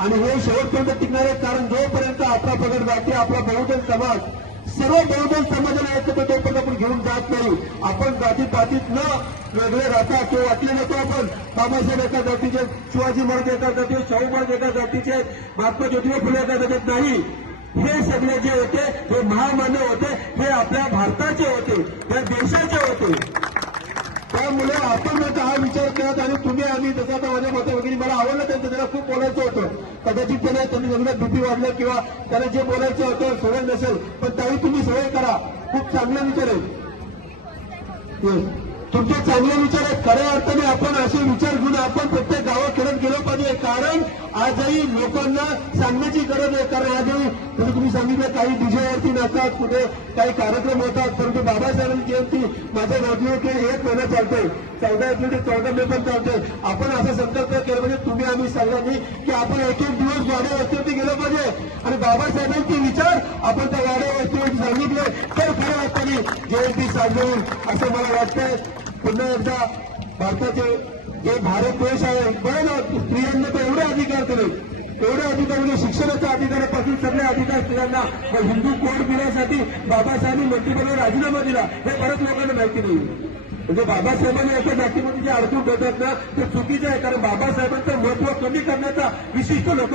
आणि हे शेवटपर्यंत टिकणार आहे. कारण जोपर्यंत आपला प्रगत भारतीय आपला बहुजन समाज सर्व बहुजन समाजाला एकत्र तोपर्यंत आपण घेऊन जात नाही. आपण जातीपातीत न वेगळे राहता किंवा वाटले नको. आपण बाबासाहेब एका जातीचे, शिवाजी महाराज एका जातीचे, शाहू महाराज एका जातीचे, महात्मा ज्योतिबा फुले एका जातीत नाही. हे सगळे जे होते हे महामानव होते. हे आपल्या भारताचे होते, त्या देशाचे होते. त्यामुळे आपण आता हा विचार करत आणि तुम्ही आम्ही जसं आता माझ्या मते वगैरे मला आवडलं त्यांचं, त्याला खूप बोलायचं होतं. कदाचित त्यांनी जगण्यात भीती वाढलं किंवा त्याला जे बोलायचं होतं सवय नसेल, पण त्यावेळी तुम्ही सवय करा. खूप चांगले विचार आहेत तुमचे, चांगले विचार आहेत. खऱ्या अर्थाने आपण असे विचार घेऊन आपण प्रत्येक गावात खेळत गेलो पाहिजे. कारण आजही लोकांना सांगण्याची गरज आहे. कारण आजही जसं तुम्ही सांगितलं काही डीजेवरती नसतात, कुठे काही कार्यक्रम होतात, परंतु बाबासाहेबांची जयंती माझ्या रोजगार 1 महिना चालते. 14 एप्रिल ते 14 मे पण चालते. आपण असा संकल्प केला म्हणजे तुम्ही आम्ही सगळ्यांनी की आपण एक दिवस गाड्या वस्तीवरती गेलो पाहिजे आणि बाबासाहेबांचे विचार आपण त्या गाड्या वस्तीवरती सांगितले तर खऱ्या अर्थाने जयंती साजरी होईल असं मला वाटतंय. पुन्हा एकदा भारताचे जे भारत देश आहे, बरं ना, स्त्रियांना तर एवढे अधिकार दिले, एवढे अधिकार म्हणजे शिक्षणाच्या अधिकारापासून सगळे अधिकार स्त्रियांना. हिंदू कोड दिल्यासाठी बाबासाहेबांनी मंत्रिपदावर राजीनामा दिला हे बऱ्याच लोकांना माहिती नाही. म्हणजे बाबासाहेबांनी एका जातीमध्ये जे अडकून ठेवतात ना ते चुकीचं आहे. कारण बाबासाहेबांचं महत्व कमी करण्याचा विशिष्ट लोक